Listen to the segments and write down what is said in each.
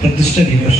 प्रतिष्ठा दिवस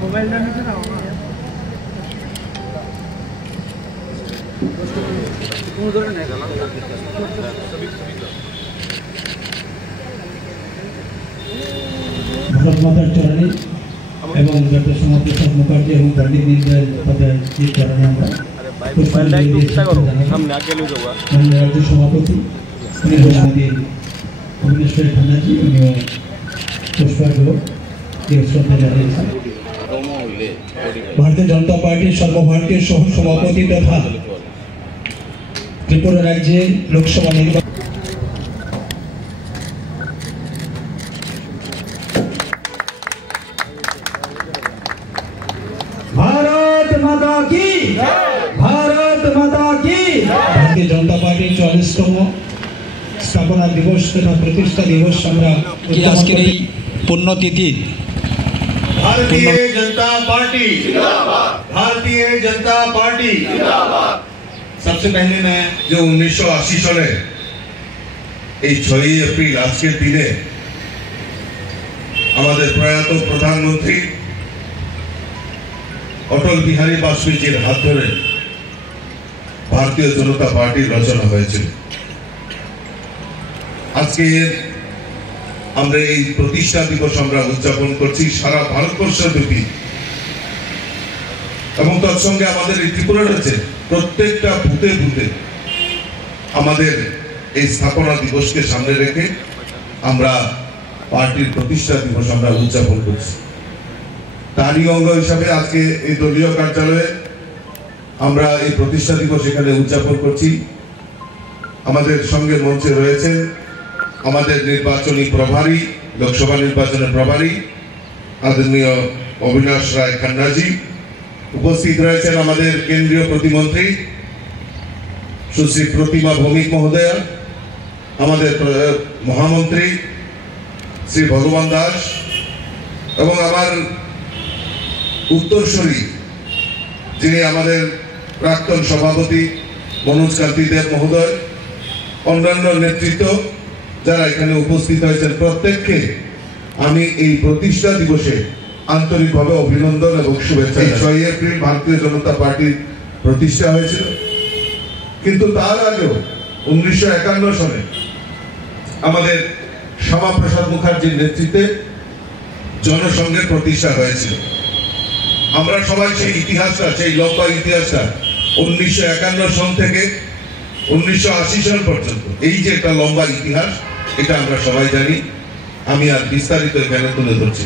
मोबाइल भारत मातार चरणे एवं डॉक्टर श्यामा प्रसाद मुखार्जी एवं पंडित दीनदयाल उपाध्याय जी चरणे राज्य सभापति भुवनेश्वर खानाजी पुष्पार्घ्य श्रद्धा जानिয়েছেন। भारतीय जनता पार्टी सर्वभारतीय सह सभापति तथा त्रिपुरा राज्य लोकसभा निर्वाचन भारत माता की भारतीय जनता पार्टी 40तम स्थापना दिवस तथा प्रतिष्ठा दिवस आज के पुण्यतिथि भारतीय जनता पार्टी भारतीय जनता पार्टी सबसे पहले मैं जो 1980 साले 6 एप्रिल आज के दिन हमारे प्रयात प्रधानमंत्री अटल बिहारी वाजपेयी जी हाथ धरे भारतीय जनता पार्टी रचना হয়েছিল। আজকে আমরা এই প্রতিষ্ঠা দিবস আমরা উদযাপন করছি সারা ভারতবর্ষব্যাপী এবং তার সঙ্গে আমাদের এই ত্রিপুরা রাজ্যে প্রত্যেকটা বুথে বুথে আমাদের এই স্থাপনা দিবসকে সামনে রেখে আমরা পার্টির প্রতিষ্ঠা দিবস আমরা উদযাপন করছি। তারই অঙ্গ হিসাবে আজকে এই দলীয় কার্যালয়ে আমরা এই প্রতিষ্ঠা দিবস এখানে উদযাপন করছি। আমাদের সঙ্গে মঞ্চে রয়েছেন আমাদের নির্বাচনী প্রভারী লোকসভা নির্বাচনের প্রভারী আদরণীয় অবিনাশ রায় খান্নাজি, উপস্থিত রয়েছেন আমাদের কেন্দ্রীয় প্রতিমন্ত্রী সুশ্রী প্রতিমা ভৌমিক মহোদয়া, আমাদের মহামন্ত্রী শ্রী ভগবান দাস এবং আমার উত্তরসূরি যিনি আমাদের প্রাক্তন সভাপতি মনোজ কান্তি দেব মহোদয়, অন্যান্য নেতৃত্ব যারা এখানে উপস্থিত হয়েছেন প্রত্যেককে আমি এই প্রতিষ্ঠা দিবসে আন্তরিকভাবে অভিনন্দন এবং শুভেচ্ছা। 6 এপ্রিল ভারতীয় জনতা পার্টির প্রতিষ্ঠা হয়েছিল, কিন্তু তার আগেও 1951 সালে আমাদের শ্যামা প্রসাদ মুখার্জির নেতৃত্বে জনসংঘের প্রতিষ্ঠা হয়েছিল। আমরা সবাই সেই ইতিহাসটা, সেই লম্বা ইতিহাসটা 1951 সাল থেকে 1980 সাল পর্যন্ত এই যে একটা লম্বা ইতিহাস, এটা আমরা সবাই জানি। আমি আর বিস্তারিত এখানে তুলে ধরছি।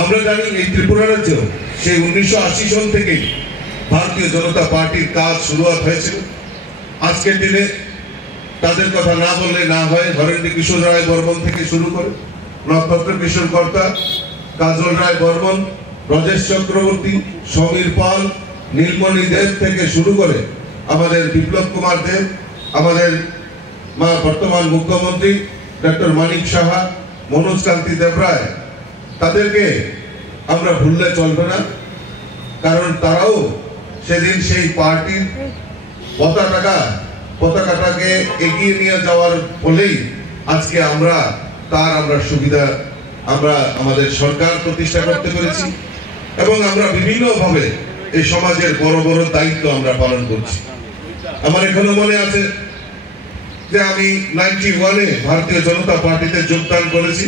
আমরা জানি এই ত্রিপুরা রাজ্যেও সেই 1980 সাল থেকেই ভারতীয় জনতা পার্টির কাজ শুরুয়াত হয়েছিল। আজকের দিনে তাদের কথা না বললে না হয়। ধরেন্দ্র কিশোর রায় বর্মন থেকে শুরু করে নক্ষত্র কিশোর কর্তা, কাজল রায় বর্মন, ব্রজেশ চক্রবর্তী, সমীর পাল, নীলমণি দেব থেকে শুরু করে আমাদের বিপ্লব কুমার দেব, আমাদের বর্তমান মুখ্যমন্ত্রী ডক্টর মানিক সাহা, মনোজ কান্তি দেব রায়, তাদেরকে আমরা ভুললে চলবে না। কারণ তারাও সেদিন সেই পার্টির পতাকাটাকে এগিয়ে নিয়ে যাওয়ার ফলেই আজকে আমরা সুবিধা আমরা আমাদের সরকার প্রতিষ্ঠা করতে পেরেছি এবং আমরা বিভিন্নভাবে এই সমাজের বড় বড় দায়িত্ব আমরা পালন করছি। আমার এখনো মনে আছে যে আমি 91-এ ভারতীয় জনতা পার্টিতে যোগদান করেছি।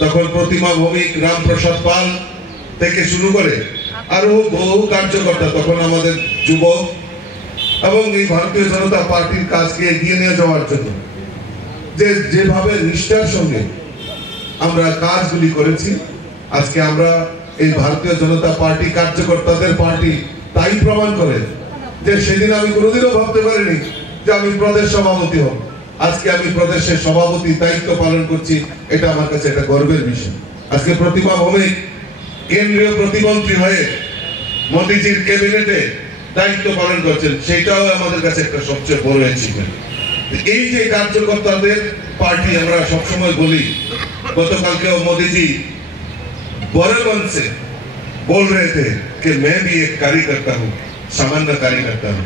তখন প্রতিমা ভৌমিক, রামপ্রসাদ পাল থেকে শুরু করে আরো বহু কার্যকর্তা তখন আমাদের যুবক এবং এই ভারতীয় জনতা পার্টির কাজকে এগিয়ে নিয়ে যাওয়ার জন্য যেভাবে নিষ্ঠার সঙ্গে আমরা কাজগুলি করেছি, আজকে আমরা এই ভারতীয় জনতা পার্টি কার্যকর্তাদের পার্টি তাই প্রমাণ করে যে সেদিন আমি কোনোদিনও ভাবতে পারিনি যে আমি প্রদেশ সভাপতি হব। আজকে আমি প্রদেশের সভাপতি দায়িত্ব পালন করছি, এটা আমার কাছে একটা গর্বের বিষয়। আজকে প্রতিমা ভৌমিক কেন্দ্রীয় প্রতিমন্ত্রী হয়ে মোদিজির ক্যাবিনেটে দায়িত্ব পালন করছেন, সেটাও আমাদের কাছে একটা সবচেয়ে বড় অ্যাচিভমেন্ট। এই যে কার্যকর্তাদের पार्टी আমরা সবসময় বলি, গতকালকেও মোদীজি बड़े मन से बोल रहे थे कि मैं भी एक कार्यकर्ता हूँ, सामान्य कार्यकर्ता हूँ।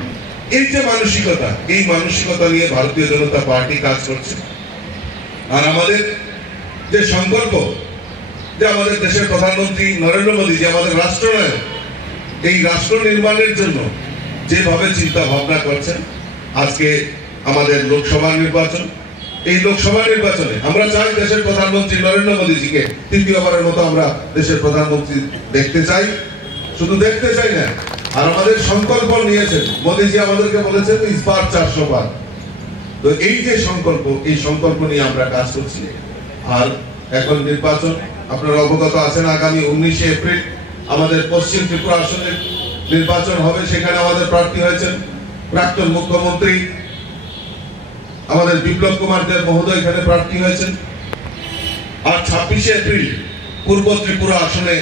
এই যে মানসিকতা, এই মানসিকতা নিয়ে ভারতীয় জনতা পার্টি কাজ করছে। আর আমাদের যে সংকল্প, যে আমাদের দেশের প্রধানমন্ত্রী নরেন্দ্র মোদী যে আমাদের রাষ্ট্রনায়ক, এই রাষ্ট্র নির্মাণের জন্য যেভাবে চিন্তা ভাবনা করছেন, আজকে আমাদের লোকসভা নির্বাচন, এই লোকসভা নির্বাচনে আমরা চাই দেশের প্রধানমন্ত্রী নরেন্দ্র মোদীজিকে তৃতীয়বারের মতো আমরা দেশের প্রধানমন্ত্রী দেখতে চাই। শুধু দেখতে চাই না, আর আমাদের সংকল্প নিয়েছেন মোদীজি, আমাদেরকে বলেছেন ইসবার 400 বার। তো এই যে সংকল্প, এই সংকল্প নিয়ে আমরা কাজ করছি। আর এখন নির্বাচন আপনারা অবগত আছেন, আগামী 19 এপ্রিল আমাদের পশ্চিম ত্রিপুরা আসনের নির্বাচন হবে। সেখানে আমাদের প্রার্থী হয়েছেন প্রাক্তন মুখ্যমন্ত্রী আমাদের বিপ্লব কুমার দেব মহোদয়, এখানে প্রার্থী হয়েছেন। আর 26 এপ্রিল পূর্ব ত্রিপুরা আসনে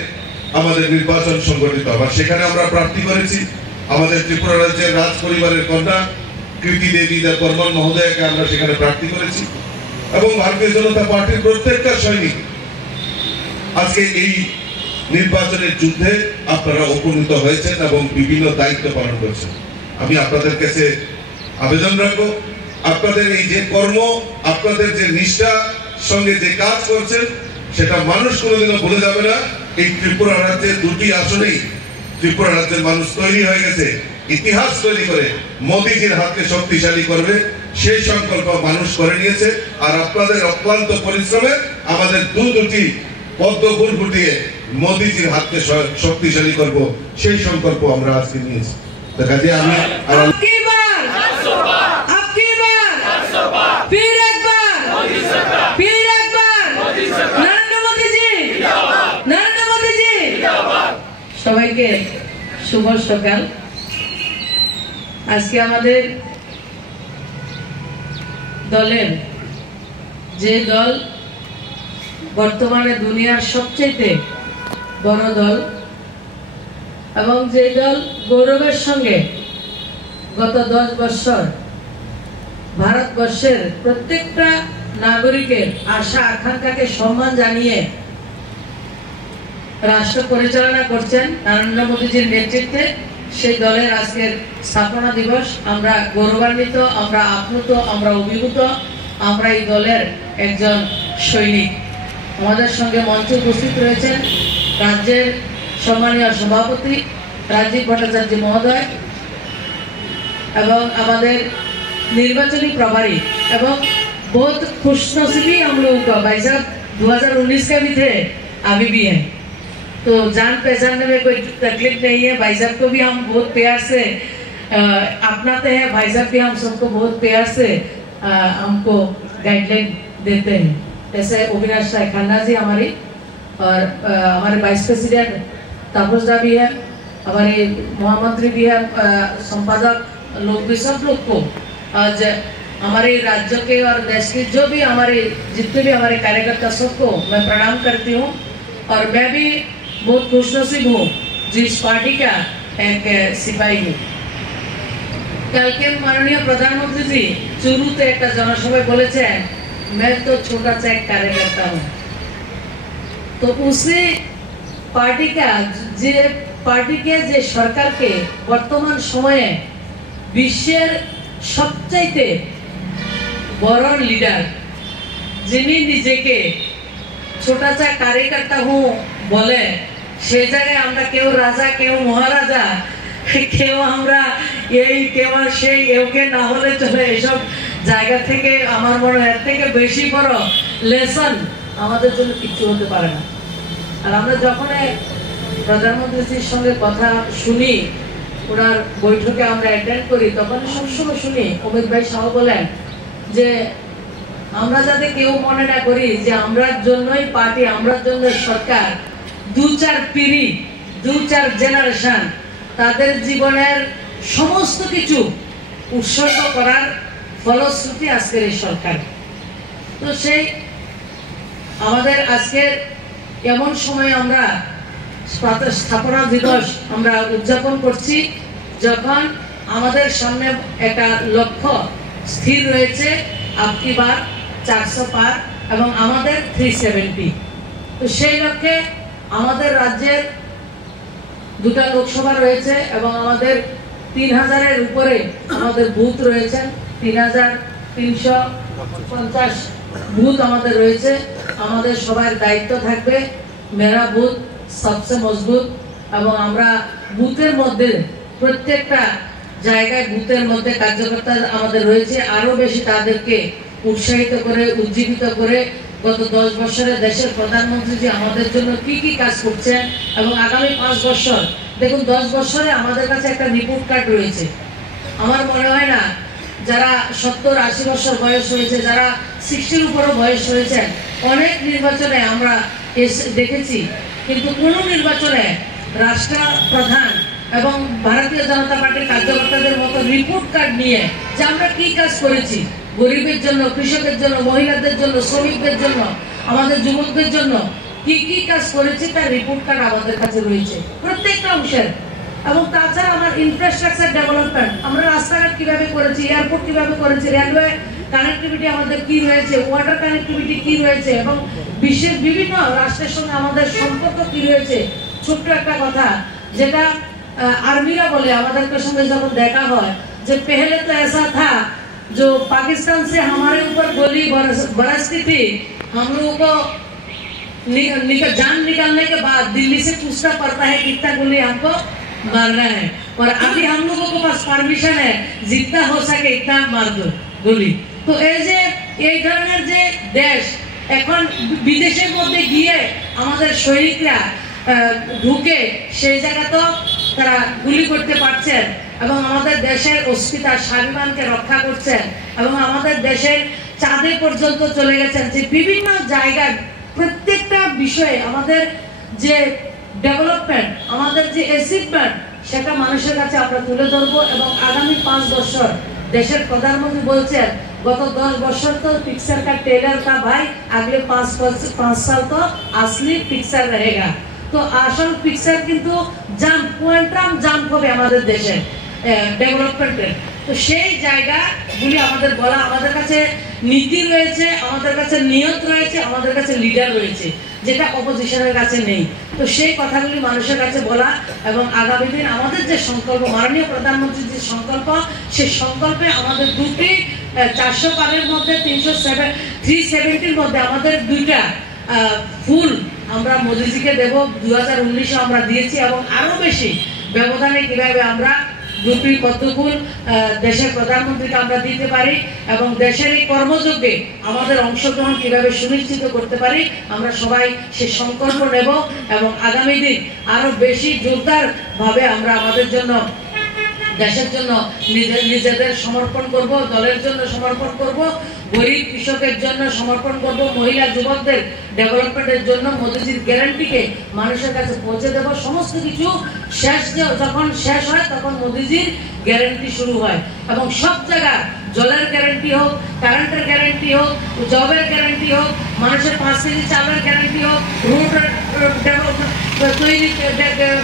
আমাদের নির্বাচন সংগঠিত হবে। সেখানে আমরা প্রার্থী করেছি আমাদের ত্রিপুরা রাজ্যের রাজ পরিবারের কন্যা কৃতি দেবী বর্মন মহোদয়কে আমরা সেখানে প্রার্থী করেছি। এবং ভারতীয় জনতা পার্টির প্রত্যেকটা সৈনিক আজকে এই নির্বাচনের যুদ্ধে আপনারা উপনীত হয়েছেন এবং বিভিন্ন দায়িত্ব পালন করছেন। আমি আপনাদের কাছে আবেদন রাখবো, আপনাদের এই যে কর্ম, আপনাদের যে নিষ্ঠা সঙ্গে যে কাজ করছেন, সেটা মানুষ কোনোদিনও ভুলে যাবে না। এই ত্রিপুরা রাজ্যের 2টি আসনেই ত্রিপুরা রাজ্যের মানুষ তৈরি হয়ে গেছে, ইতিহাস তৈরি করে মোদীজির হাতকে শক্তিশালী করবে, সেই সংকল্প মানুষ করে নিয়েছে। আর আপনাদের অক্লান্ত পরিশ্রমে আমাদের দুটি পদ্ম ফুল ফুটিয়ে মোদীজির হাতকে শক্তিশালী করব, সেই সংকল্প আমরা আজকে নিয়েছি। দেখা যায় আমি সবাইকে শুভ সকাল। আজকে আমাদের দলের যে দল বর্তমানে দুনিয়ার সবচেয়ে বড় দল এবং যে দল গৌরবের সঙ্গে গত 10 বছর ভারতবর্ষের প্রত্যেকটা নাগরিকের আশা আকাঙ্ক্ষাকে সম্মান জানিয়ে রাষ্ট্র পরিচালনা করছেন নরেন্দ্র মোদীজির নেতৃত্বে, সেই দলের আজকের স্থাপনা দিবস। আমরা গৌরবান্বিত, আমরা আপ্লুত, আমরা অভিভূত, আমরা এই দলের একজন সৈনিক। আমাদের সঙ্গে মঞ্চে উপস্থিত রয়েছেন রাজ্যের সম্মানীয় সভাপতি রাজীব ভট্টাচার্য মহোদয় এবং আমাদের निर्वाचनी प्रभारी एवं बहुत खुशनसीबी हम लोगों का भाई साहब 2019 का भी थे, अभी भी हैं, तो जान पहचानने में कोई तकलीफ नहीं है। भाई साहब को भी हम बहुत प्यार से अपनाते हैं, भाई साहब भी हम सबको बहुत प्यार से हमको गाइडलाइन देते हैं। जैसे अविनाश राय खन्ना जी हमारी और हमारे वाइस प्रेसिडेंट तापस दा भी है, हमारे महामंत्री भी है, संपादक लोग भी, सब लोग को आज हमारे राज्य के और देश के जो भी हमारे जितने भी हमारे कार्यकर्ता सबको मैं प्रणाम करती हूँ। और मैं भी बहुत खुशनसीब हूँ जो इस पार्टी का एक सिपाही हूँ। कल के माननीय प्रधानमंत्री जी चुरुते एक जनसभा बोले मैं तो छोटा सा एक कार्यकर्ता हूँ, तो उसी पार्टी का जे पार्टी के जे सरकार के वर्तमान समय विश्वेर सबचाइते बड़ लिडार जिन्हें निजेके छोटा सा कार्यकर्ता हूँ बोले, से जगह আমরা কেউ রাজা কেউ মহারাজা কেউ আমরা এই কেউ সেই এওকে না হলে চলে, এসব জায়গা থেকে আমার মনে হয় এর থেকে বেশি বড় লেসন আমাদের জন্য কিছু হতে পারে না। আর আমরা যখন প্রধানমন্ত্রীর সঙ্গে কথা শুনি, ওনার বৈঠকে আমরা অ্যাটেন্ড করি, তখন সবসময় শুনি অমিত ভাই সাহ বলেন যে আমরা যাতে কেউ মনে না করি যে আমরার জন্যই পার্টি, আমরার জন্য সরকার, 2-4 পিঢ়ি 2-4 জেনারেশন তাদের জীবনের সমস্ত কিছু উৎসর্গ করার ফলশ্রুতি আজকের এই সরকার। তো সেই আমাদের আজকের এমন সময় আমরা স্থাপনা দিবস আমরা উদযাপন করছি, যখন আমাদের সামনে একটা লক্ষ্য স্থির রয়েছে আপকি বার 400 পার এবং আমাদের 370। তো সেই লক্ষ্যে আমাদের রাজ্যের দুটা লোকসভা রয়েছে এবং আমাদের 3000-এর উপরে আমাদের বুথ রয়েছেন, 3350 বুথ আমাদের রয়েছে। আমাদের সবার দায়িত্ব থাকবে মেরা বুথ সবচেয়ে মজবুত, এবং আমরা বুথের মধ্যে প্রত্যেকটা জায়গায় বুথের মধ্যে কার্যকর্তা আমাদের রয়েছে, আরো বেশি তাদেরকে উৎসাহিত করে উজ্জীবিত করে গত 10 বছরে দেশের প্রধানমন্ত্রী যে আমাদের জন্য কি কি কাজ করছেন এবং আগামী 5 বছর, দেখুন 10 বছরে আমাদের কাছে একটা রিপোর্ট কার্ড রয়েছে। আমার মনে হয় না যারা 70-80 বছর বয়স হয়েছে, যারা 60-এর উপরও বয়স হয়েছেন, অনেক নির্বাচনে আমরা দেখেছি, কিন্তু কোন নির্বাচনে রাষ্ট্রপ্রধান এবং ভারতীয় জনতা পার্টির কার্যকর্তাদের মতো রিপোর্ট কার্ড নিয়ে যে আমরা কি কাজ করেছি গরিবের জন্য, কৃষকের জন্য, মহিলাদের জন্য, শ্রমিকদের জন্য, আমাদের যুবকদের জন্য কি কি কাজ করেছি তার রিপোর্ট কার্ড আমাদের কাছে রয়েছে প্রত্যেকটা অংশের। এবং তাছাড়া আমার ইনফ্রাস্ট্রাকচার ডেভেলপমেন্ট, আমরা রাস্তাঘাট কিভাবে করেছি, এয়ারপোর্ট কিভাবে করেছি, রেলওয়ে কানেক্টিভিটি আমাদের কি রয়েছে, ওয়াটার কানেক্টিভিটি কি রয়েছে, এবং বিশ্বের বিভিন্ন রাষ্ট্রের সঙ্গে আমাদের সম্পর্ক কি রয়েছে। ছোট্ট একটা কথা যেটা আর্মিরা বলে আমাদের সঙ্গে যখন দেখা হয় যে पहले तो ऐसा था जो पाकिस्तान से हमारे ऊपर गोली बरसती थी, हम लोगों को जान निकालने के बाद दिल्ली से पूछना पड़ता है कितना गोली हमको मारना है, और अभी हम लोगों के पास परमिशन है जितना हो सके इतना मार दो गोली। तो এই ধরনের যে দেশ এখন বিদেশের মধ্যে গিয়ে আমাদের সৈনিকরা ঢুকে সেই জায়গা তো তারা গুলি করতে পারছেন এবং আমাদের দেশের অস্মিতা স্বাভিমানকে রক্ষা করছেন এবং আমাদের দেশের চাঁদে পর্যন্ত চলে গেছেন। যে বিভিন্ন জায়গায় প্রত্যেকটা বিষয়ে আমাদের যে ডেভেলপমেন্ট, আমাদের যে অ্যাচিভমেন্ট, সেটা মানুষের কাছে আমরা তুলে ধরবো। এবং আগামী 5 বছর দেশের প্রধানমন্ত্রী বলছেন গত 10 বছর তো पिक्चर का ट्रेलर था भाई, अगले 5 साल तो असली पिक्चर रहेगा। তো আসল পিকচার কিন্তু কোয়ান্টাম জাম্প হবে আমাদের দেশে ডেভেলপমেন্টের। তো সেই জায়গাগুলি আমাদের বলা, আমাদের কাছে নীতি রয়েছে, আমাদের কাছে নিয়ত রয়েছে, আমাদের কাছে লিডার রয়েছে, যেটা অপোজিশনের কাছে নেই। তো সেই কথাগুলি মানুষের কাছে বলা এবং আগামী দিন আমাদের যে সংকল্প, মাননীয় প্রধানমন্ত্রীর যে সংকল্প, সেই সংকল্পে আমাদের দুটি 400 পারের মধ্যে 370-র মধ্যে আমাদের দুইটা ফুল আমরা মোদিজিকে দেব। 2019-এ আমরা দিয়েছি এবং আরো বেশি ব্যবধানে কিভাবে আমরা দুটি পদ্মফুল দেশের প্রধানমন্ত্রীকে আমরা দিতে পারি এবং দেশের এই কর্মযজ্ঞে আমাদের অংশগ্রহণ কিভাবে সুনিশ্চিত করতে পারি, আমরা সবাই সে সংকল্প নেব এবং আগামী দিন আরো বেশি জোরদার ভাবে আমরা আমাদের জন্য, দেশের জন্য নিজেদের সমর্পণ করব, দলের জন্য সমর্পণ করব, গরিব কৃষকের জন্য সমর্পণ করব, মহিলা যুবকদের ডেভেলপমেন্টের জন্য মোদিজির গ্যারান্টিকে মানুষের কাছে পৌঁছে দেব। সমস্ত কিছু যখন শেষ হয় তখন মোদিজির গ্যারান্টি শুরু হয় এবং সব জায়গায় জলের গ্যারান্টি হোক, কারেন্টের গ্যারান্টি হোক, জবের গ্যারান্টি হোক, মানুষের 5 কেজি চালের গ্যারান্টি হোক, রোড তৈরি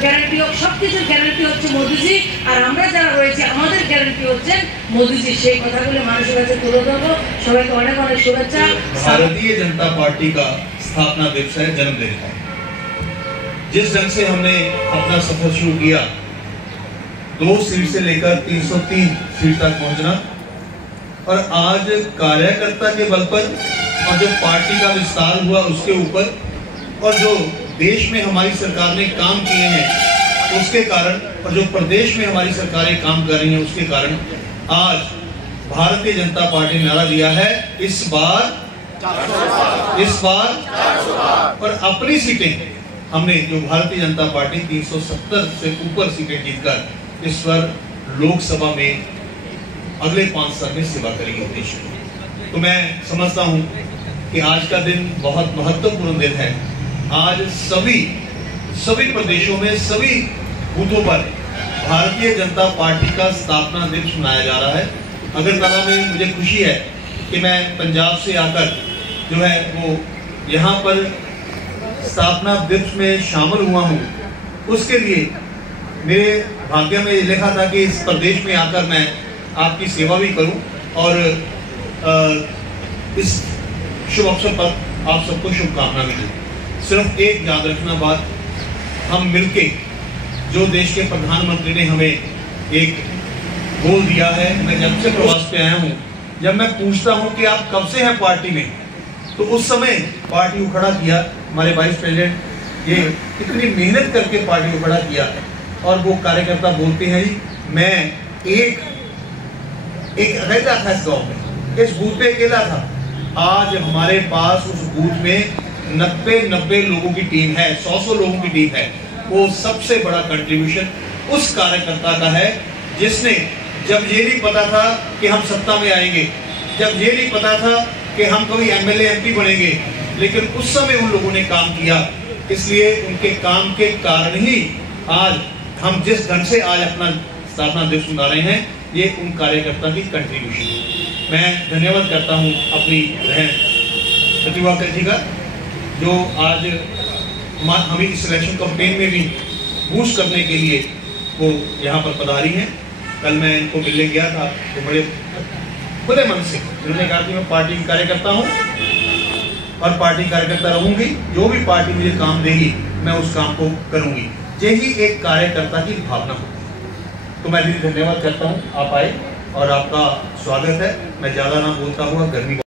গ্যারান্টি হোক, সবকিছুর গ্যারান্টি হচ্ছে মোদিজি। আর আমরা যারা রয়েছে আমাদের গ্যারান্টি হচ্ছে মোদিজি। সেই কথাগুলো মানুষের কাছে তুলে ধরবো। সবাইকে অনেক অনেক শুভেচ্ছা। भारतीय जनता पार्टी का स्थापना दिवस है, जन्मदिन है। जिस ढंग से हमने अपना सफर शुरू किया, 2 सीट से लेकर 303 सीट तक पहुंचना, और आज कार्यकर्ता के बल पर और जो पार्टी का विस्तार हुआ उसके ऊपर, और जो देश में हमारी सरकार ने काम किए हैं उसके कारण, और जो प्रदेश में हमारी सरकारें काम कर रही हैं उसके कारण आज भारतीय जनता पार्टी ने नारा दिया है इस बार और अपनी सीटें हमने, जो भारतीय जनता पार्टी 370 से ऊपर सीटें जीतकर इस बार लोकसभा में अगले 5 साल में सेवा करेगी देश की। तो मैं समझता हूं कि आज का दिन बहुत महत्वपूर्ण दिन है। आज सभी प्रदेशों में सभी बूथों पर भारतीय जनता पार्टी का स्थापना दिवस मनाया जा रहा है। अगरतला में मुझे खुशी है कि मैं पंजाब से आकर जो है वो यहाँ पर स्थापना दिवस में शामिल हुआ हूँ। उसके लिए मेरे भाग्य में लिखा था कि इस प्रदेश में आकर मैं आपकी सेवा भी करूँ, और इस शुभ अवसर पर आप सबको शुभकामना भी दूँ। सिर्फ एक याद रखना बात, हम मिलके जो देश के प्रधानमंत्री ने हमें एक गोल दिया है, मैं जब से प्रवास पे आया हूँ, जब मैं पूछता हूँ कि आप कब से हैं पार्टी में, तो उस समय पार्टी को खड़ा किया हमारे वाइस प्रेसिडेंट, ये इतनी मेहनत करके पार्टी को खड़ा किया, और वो कार्यकर्ता बोलते हैं जी मैं एक अकेला था इस गाँव में, इस बूथ पे अकेला था। आज हमारे पास उस बूथ में 90 लोगों की टीम है, 100 लोगों की टीम है। वो सबसे बड़ा कंट्रीब्यूशन उस कार्यकर्ता का है जिसने, जब ये नहीं पता था कि हम सत्ता में आएंगे, जब ये नहीं पता था कि हम कभी एमएलए एमपी बनेंगे, लेकिन उस समय उन लोगों ने काम किया। इसलिए उनके काम के कारण ही आज हम जिस ढंग से आज अपना स्थापना दिवस मना रहे हैं, ये उन कार्यकर्ता की कंट्रीब्यूशन। मैं धन्यवाद करता हूँ अपनी बहन प्रतिभा जी का, जो आज हमें इस इलेक्शन कैंपेन में भी बूस्ट करने के लिए वो यहाँ पर पधारी हैं। कल मैं इनको मिलने गया था तो बड़े खुले मन से उन्होंने कहा कि मैं पार्टी की कार्यकर्ता हूँ और पार्टी कार्यकर्ता रहूंगी, जो भी पार्टी मुझे काम देगी मैं उस काम को करूंगी। यही एक कार्यकर्ता की भावना होती है। तो मैं धन्यवाद करता हूँ, आप आए और आपका स्वागत है। मैं ज़्यादा ना बोलता हुआ गर्मी